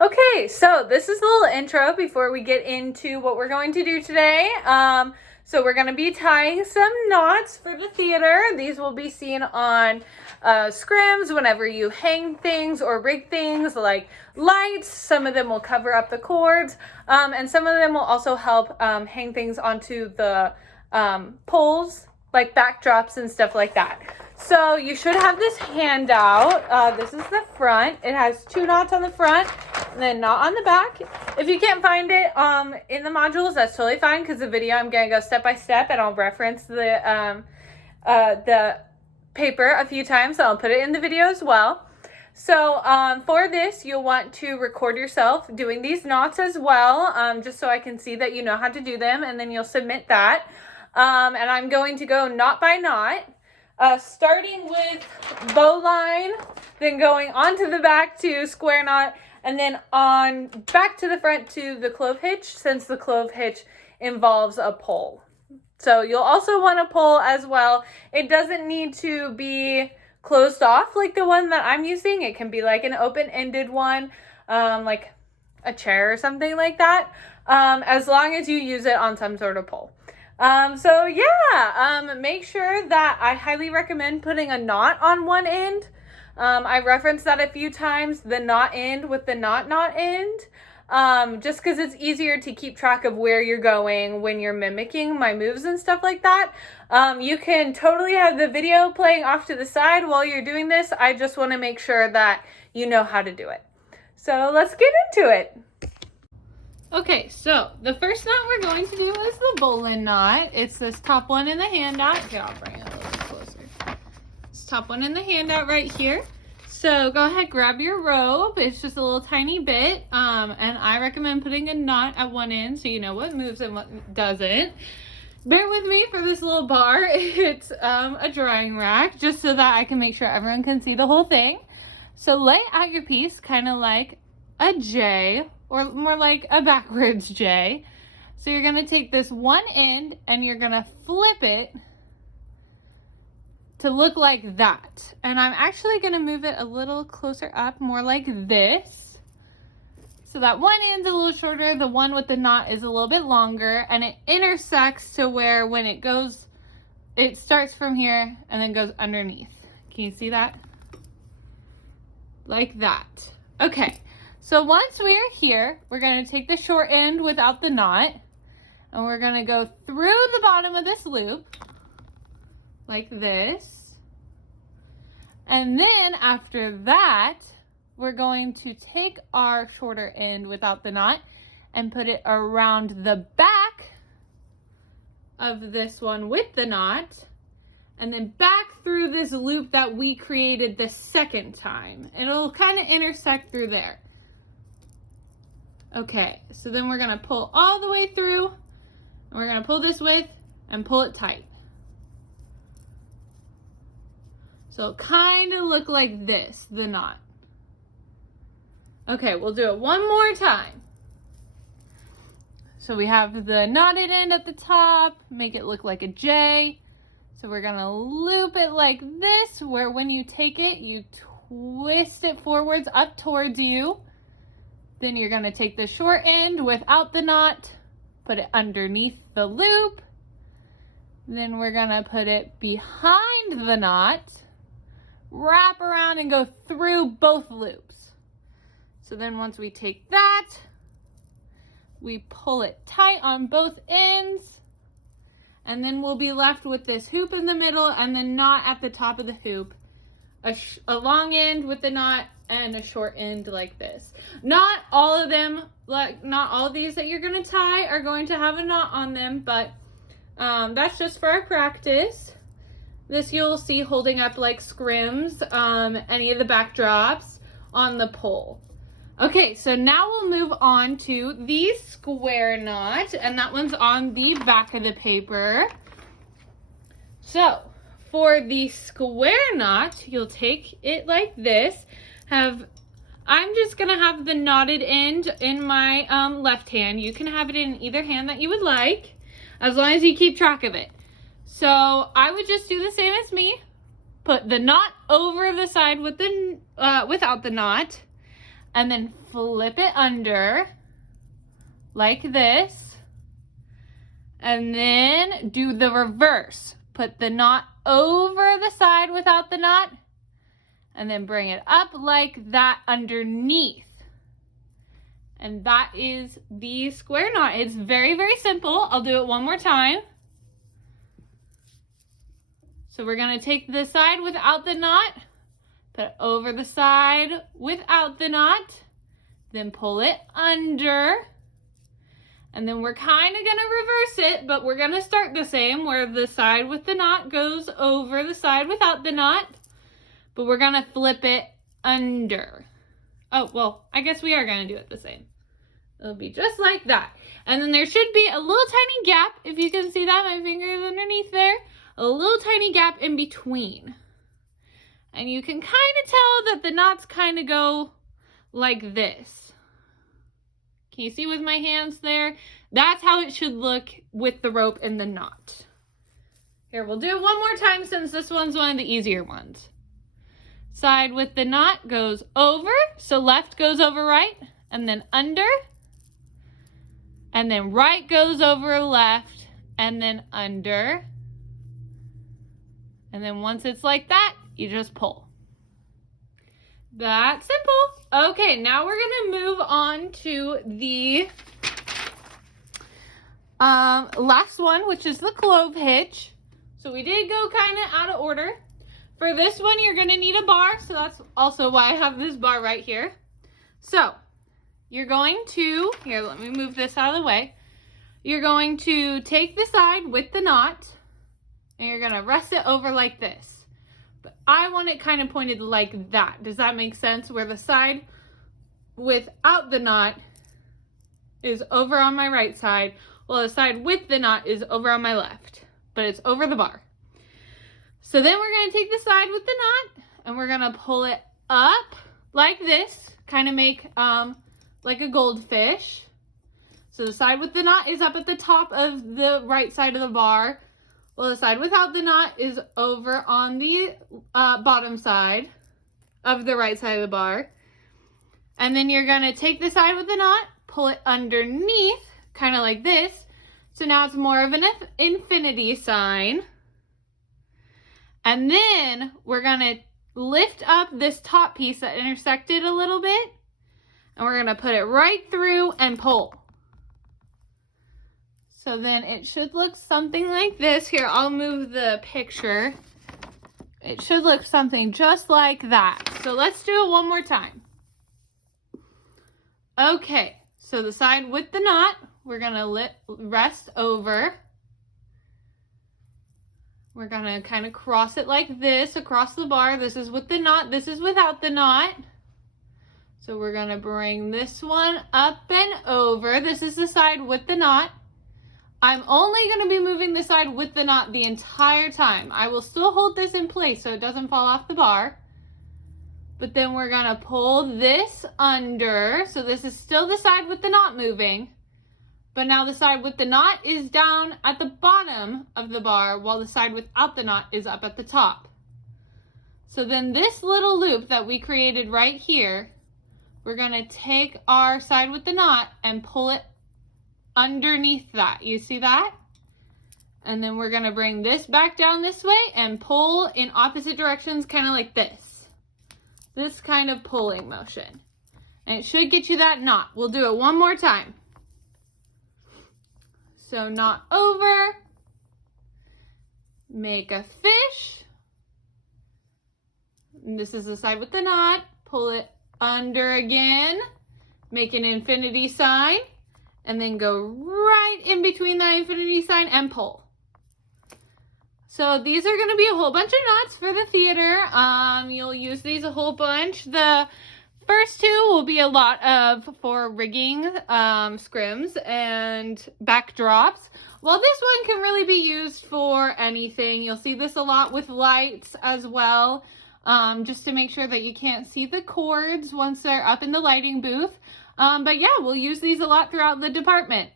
Okay, so this is a little intro before we get into what we're going to do today. So we're going to be tying some knots for the theater. These will be seen on scrims whenever you hang things or rig things like lights. Some of them will cover up the cords, and some of them will also help hang things onto the poles, like backdrops and stuff like that. So you should have this handout. This is the front. It has 2 knots on the front and then knot on the back. If you can't find it in the modules, that's totally fine, because the video I'm going to go step by step and I'll reference the paper a few times, so I'll put it in the video as well. So for this, you'll want to record yourself doing these knots as well, just so I can see that you know how to do them, and then you'll submit that. And I'm going to go knot by knot. Starting with bowline, then going onto the back to square knot, and then on back to the front to the clove hitch, since the clove hitch involves a pole. So you'll also want a pole as well. It doesn't need to be closed off like the one that I'm using. It can be like an open-ended one, like a chair or something like that, as long as you use it on some sort of pole. Make sure that I highly recommend putting a knot on one end. I referenced that a few times, the knot end with the knot end, just because it's easier to keep track of where you're going when you're mimicking my moves and stuff like that. You can totally have the video playing off to the side while you're doing this. I just want to make sure that you know how to do it. So let's get into it. Okay, so the first knot we're going to do is the bowline knot. It's this top one in the handout. Here, I'll bring it a little closer. This top one in the handout right here. So go ahead, grab your rope. It's just a little tiny bit. And I recommend putting a knot at one end so you know what moves and what doesn't. Bear with me for this little bar. It's a drying rack, just so that I can make sure everyone can see the whole thing. So lay out your piece kind of like a J, or more like a backwards J. So you're going to take this one end and you're going to flip it to look like that. And I'm actually going to move it a little closer up, more like this. So that one end's a little shorter, the one with the knot is a little bit longer, and it intersects to where when it goes, it starts from here and then goes underneath. Can you see that? Like that. Okay. So once we are here, we're going to take the short end without the knot, and we're going to go through the bottom of this loop, like this. And then after that, we're going to take our shorter end without the knot and put it around the back of this one with the knot, and then back through this loop that we created the second time. It'll kind of intersect through there. Okay, so then we're gonna pull all the way through, and we're gonna pull this width and pull it tight. So it'll kind of look like this, the knot. Okay, we'll do it one more time. So we have the knotted end at the top, make it look like a J. So we're gonna loop it like this, where when you take it, you twist it forwards up towards you. Then you're going to take the short end without the knot, put it underneath the loop. Then we're going to put it behind the knot, wrap around and go through both loops. So then once we take that, we pull it tight on both ends, and then we'll be left with this hoop in the middle and the knot at the top of the hoop. A long end with the knot and a short end like this. Not all of them, not all of these that you're going to tie are going to have a knot on them, but that's just for our practice. This you'll see holding up like scrims, any of the backdrops on the pole. Okay, so now we'll move on to the square knot, and that one's on the back of the paper. So for the square knot, you'll take it like this. I'm just gonna have the knotted end in my left hand. You can have it in either hand that you would like, as long as you keep track of it. So I would just do the same as me. Put the knot over the side with the without the knot, and then flip it under like this. And then do the reverse. Put the knot over the side without the knot, and then bring it up like that underneath. And that is the square knot. It's very, very simple. I'll do it one more time. So we're gonna take the side without the knot, put it over the side without the knot, then pull it under, and then we're kind of gonna reverse it, but we're gonna start the same, where the side with the knot goes over the side without the knot, but we're gonna flip it under. Oh, well, I guess we are gonna do it the same. It'll be just like that. And then there should be a little tiny gap, if you can see that, my finger's underneath there, a little tiny gap in between. And you can kind of tell that the knots kind of go like this. Can you see with my hands there? That's how it should look with the rope and the knot. Here, we'll do it one more time since this one's one of the easier ones. Side with the knot goes over, so left goes over right, and then under, and then right goes over left, and then under. And then once it's like that, you just pull. That's simple. Okay, now we're gonna move on to the last one, which is the clove hitch. So we did go kind of out of order. For this one, you're gonna need a bar, so that's also why I have this bar right here. So you're going to, here, let me move this out of the way. You're going to take the side with the knot, and you're gonna rest it over like this. But I want it kind of pointed like that. Does that make sense? Where the side without the knot is over on my right side, while the side with the knot is over on my left, but it's over the bar. So then we're gonna take the side with the knot, and we're gonna pull it up like this, kind of make like a goldfish. So the side with the knot is up at the top of the right side of the bar, while the side without the knot is over on the bottom side of the right side of the bar. And then you're gonna take the side with the knot, pull it underneath, kind of like this. So now it's more of an infinity sign. And then we're gonna lift up this top piece that intersected a little bit, and we're gonna put it right through and pull. So then it should look something like this. Here, I'll move the picture. It should look something just like that. So let's do it one more time. Okay, so the side with the knot, we're gonna rest over. We're gonna kind of cross it like this across the bar. This is with the knot, this is without the knot. So we're gonna bring this one up and over. This is the side with the knot. I'm only gonna be moving the side with the knot the entire time. I will still hold this in place so it doesn't fall off the bar. But then we're gonna pull this under. So this is still the side with the knot moving. But now the side with the knot is down at the bottom of the bar, while the side without the knot is up at the top. So then this little loop that we created right here, we're gonna take our side with the knot and pull it underneath that. You see that? And then we're gonna bring this back down this way and pull in opposite directions, kind of like this. This kind of pulling motion. And it should get you that knot. We'll do it one more time. So knot over, make a fish. And this is the side with the knot. Pull it under again, make an infinity sign, and then go right in between that infinity sign and pull. So these are gonna be a whole bunch of knots for the theater. You'll use these a whole bunch. The first two will be a lot for rigging scrims and backdrops. Well, this one can really be used for anything. You'll see this a lot with lights as well, just to make sure that you can't see the cords once they're up in the lighting booth. But yeah, we'll use these a lot throughout the department.